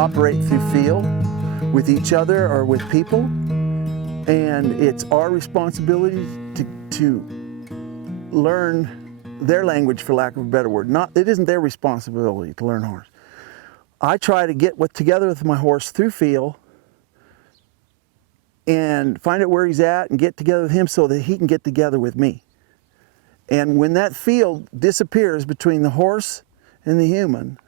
operate through feel with each other or with people, and it's our responsibility to learn their language, for lack of a better word. It isn't their responsibility to learn horse. I try to get together with my horse through feel and find out where he's at and get together with him so that he can get together with me. And when that feel disappears between the horse and the human,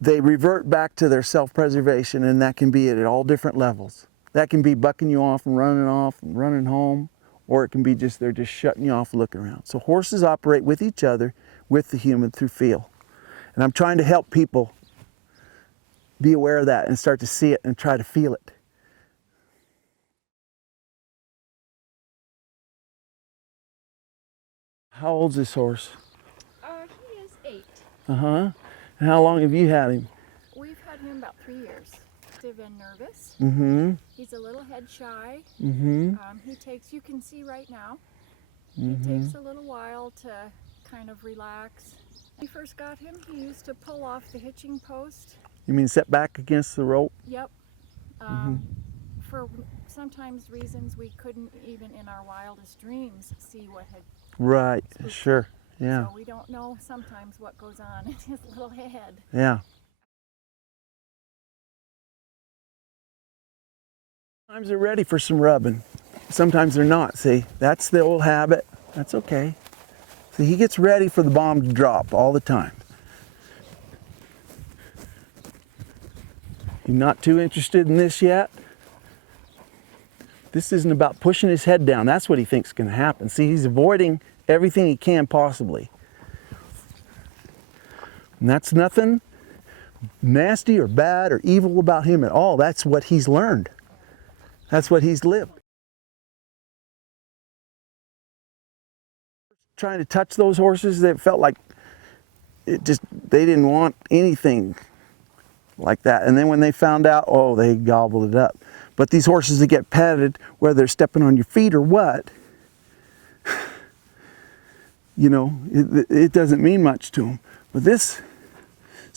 they revert back to their self-preservation, and that can be at all different levels. That can be bucking you off and running home, or it can be just they're just shutting you off, looking around. So horses operate with each other, with the human, through feel. And I'm trying to help people be aware of that and start to see it and try to feel it. How old's this horse? He is 8. Uh-huh. And how long have you had him? We've had him about 3 years. They've been nervous. Mm-hmm. He's a little head shy. Mm-hmm. You can see right now, Mm-hmm. it takes a little while to kind of relax. When we first got him, he used to pull off the hitching post. You mean set back against the rope? Yep. For sometimes reasons we couldn't even in our wildest dreams see what had. Right, spooked sure, him. yeah. So we don't know sometimes what goes on in his little head. Yeah. Sometimes they're ready for some rubbing. Sometimes they're not, see? That's the old habit. That's okay. See, he gets ready for the bomb to drop all the time. You're not too interested in this yet? This isn't about pushing his head down. That's what he thinks is going to happen. See, he's avoiding everything he can possibly. And that's nothing nasty or bad or evil about him at all. That's what he's learned. That's what he's lived. Trying to touch those horses, that felt like they didn't want anything like that. And then when they found out, oh, they gobbled it up. But these horses that get petted, whether they're stepping on your feet or what, you know, it doesn't mean much to them.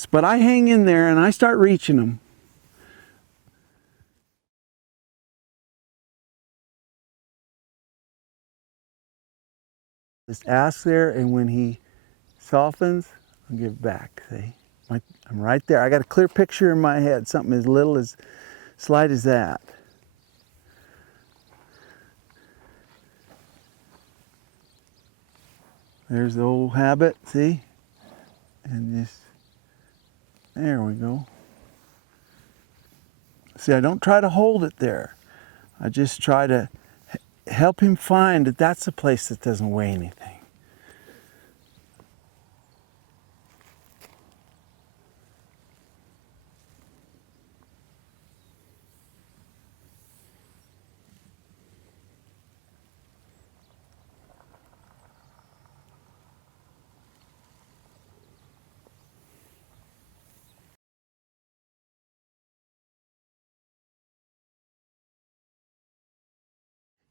But I hang in there and I start reaching them. Just ask there, and when he softens, I'll give back. See, I'm right there. I got a clear picture in my head, something as little as slight as that. There's the old habit, see? And just, there we go. See, I don't try to hold it there. I just try to help him find that that's a place that doesn't weigh anything.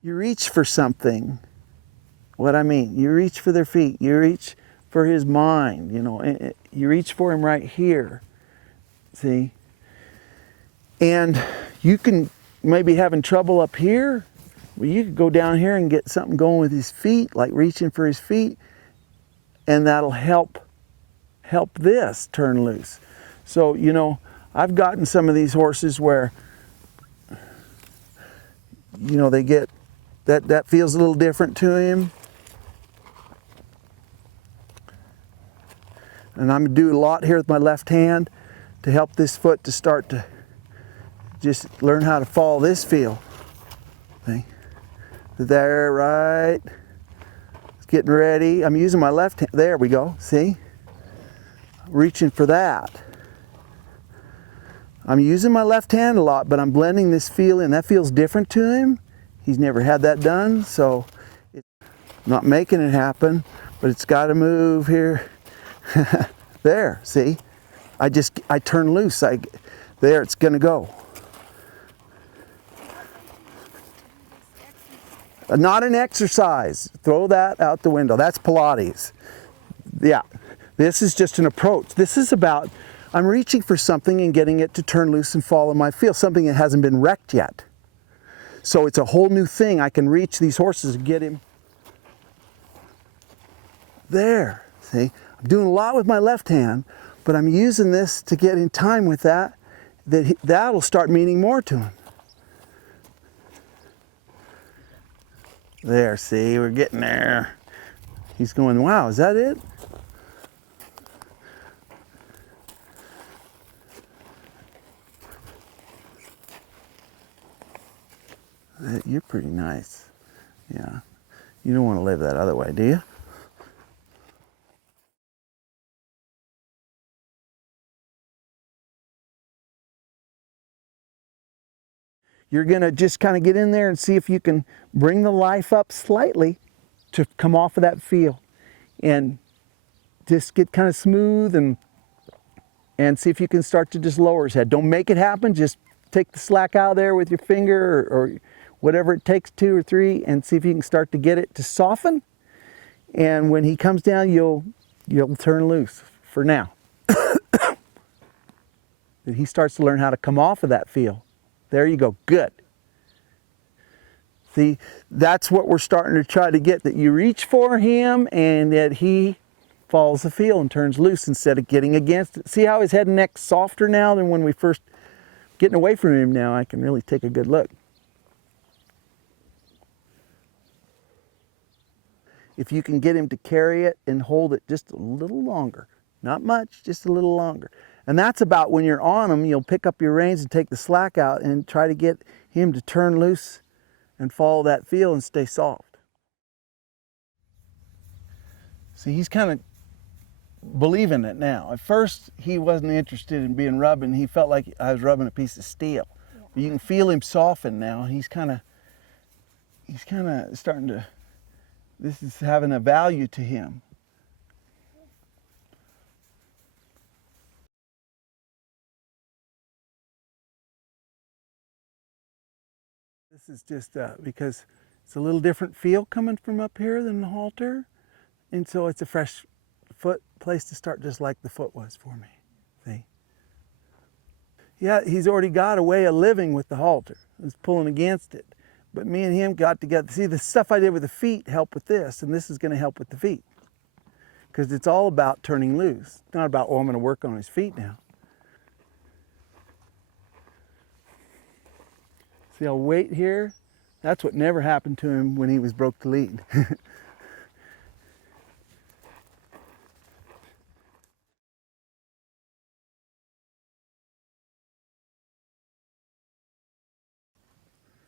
You reach for something. What I mean, you reach for their feet, you reach for his mind, you know, you reach for him right here, see? And you can maybe having trouble up here, well, you could go down here and get something going with his feet, like reaching for his feet, and that'll help this turn loose. So, you know, I've gotten some of these horses where, you know, they get, that feels a little different to him. And I'm gonna do a lot here with my left hand to help this foot to start to just learn how to follow this feel. See? There, right. It's getting ready. I'm using my left hand. There we go, see? Reaching for that. I'm using my left hand a lot, but I'm blending this feel in. That feels different to him. He's never had that done, so it's not making it happen, but it's got to move here. There, see? I turn loose. There, it's going to go. Not an exercise. Throw that out the window. That's Pilates. Yeah, this is just an approach. This is about I'm reaching for something and getting it to turn loose and follow my feel, something that hasn't been wrecked yet. So it's a whole new thing. I can reach these horses and get him there. See, I'm doing a lot with my left hand, but I'm using this to get in time with that, that'll start meaning more to him. There, see, we're getting there. He's going, wow, is that it? You're pretty nice. Yeah. You don't want to live that other way, do you? You're going to just kind of get in there and see if you can bring the life up slightly to come off of that feel. And just get kind of smooth and see if you can start to just lower his head. Don't make it happen. Just take the slack out of there with your finger or whatever it takes, 2 or 3, and see if you can start to get it to soften. And when he comes down, you'll turn loose for now. He starts to learn how to come off of that feel. There you go, good. See, that's what we're starting to try to get, that you reach for him and that he follows the feel and turns loose instead of getting against it. See how his head and neck's softer now than when we first getting away from him now? I can really take a good look. If you can get him to carry it and hold it just a little longer, not much, just a little longer. And that's about when you're on him, you'll pick up your reins and take the slack out and try to get him to turn loose and follow that feel and stay soft. See, he's kind of believing it now. At first, he wasn't interested in being rubbing. He felt like I was rubbing a piece of steel. Yeah. But you can feel him soften now. He's kind of starting to, this is having a value to him. This is just because it's a little different feel coming from up here than the halter. And so it's a fresh foot place to start, just like the foot was for me. See? Yeah, he's already got a way of living with the halter. He's pulling against it. But me and him got together. See, the stuff I did with the feet helped with this, and this is going to help with the feet. Because it's all about turning loose. It's not about, oh, I'm going to work on his feet now. See, I'll wait here. That's what never happened to him when he was broke to lead.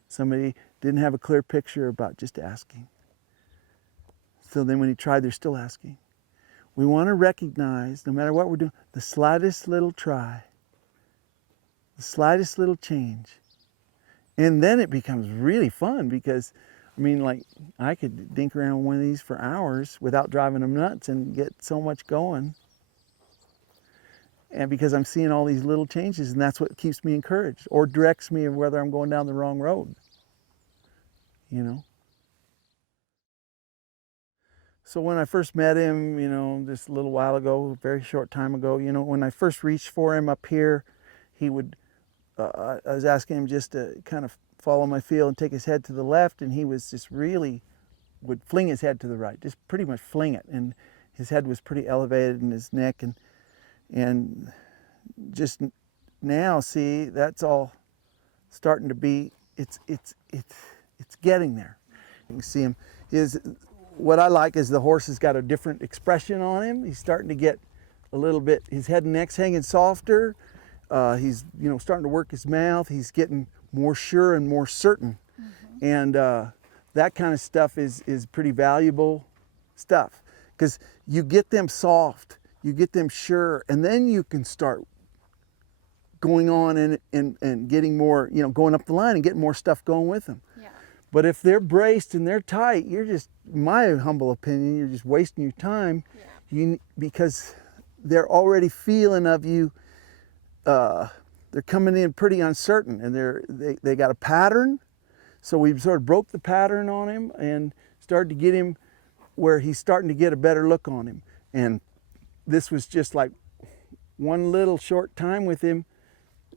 Somebody didn't have a clear picture about just asking. So then when he tried, they're still asking. We want to recognize, no matter what we're doing, the slightest little try, the slightest little change. And then it becomes really fun because, I mean, like, I could dink around one of these for hours without driving them nuts and get so much going. And because I'm seeing all these little changes, and that's what keeps me encouraged or directs me of whether I'm going down the wrong road, you know. So when I first met him, you know, just a little while ago, a very short time ago, you know, when I first reached for him up here, he would, I was asking him just to kind of follow my feel and take his head to the left, and he was just really, would fling his head to the right, just pretty much fling it. And his head was pretty elevated in his neck, and just now, see, that's all starting to be, it's getting there. You can see him. What I like is the horse has got a different expression on him. He's starting to get a little bit, his head and neck's hanging softer. He's, you know, starting to work his mouth. He's getting more sure and more certain. Mm-hmm. And that kind of stuff is pretty valuable stuff, because you get them soft, you get them sure, and then you can start going on and getting more, you know, going up the line and getting more stuff going with them. Yeah. But if they're braced and they're tight, you're just, in my humble opinion, you're just wasting your time. Yeah. Because they're already feeling of you. They're coming in pretty uncertain, and they got a pattern. So we sort of broke the pattern on him and started to get him where he's starting to get a better look on him. And this was just like one little short time with him,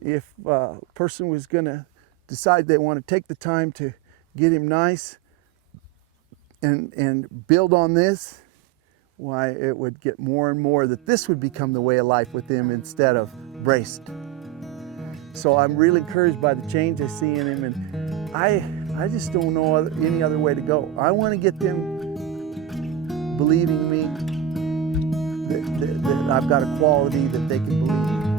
if a person was going to decide they want to take the time to get him nice and build on this, why, it would get more and more that this would become the way of life with him instead of braced. So I'm really encouraged by the change I see in him, and I just don't know any other way to go. I want to get them believing me that I've got a quality that they can believe in.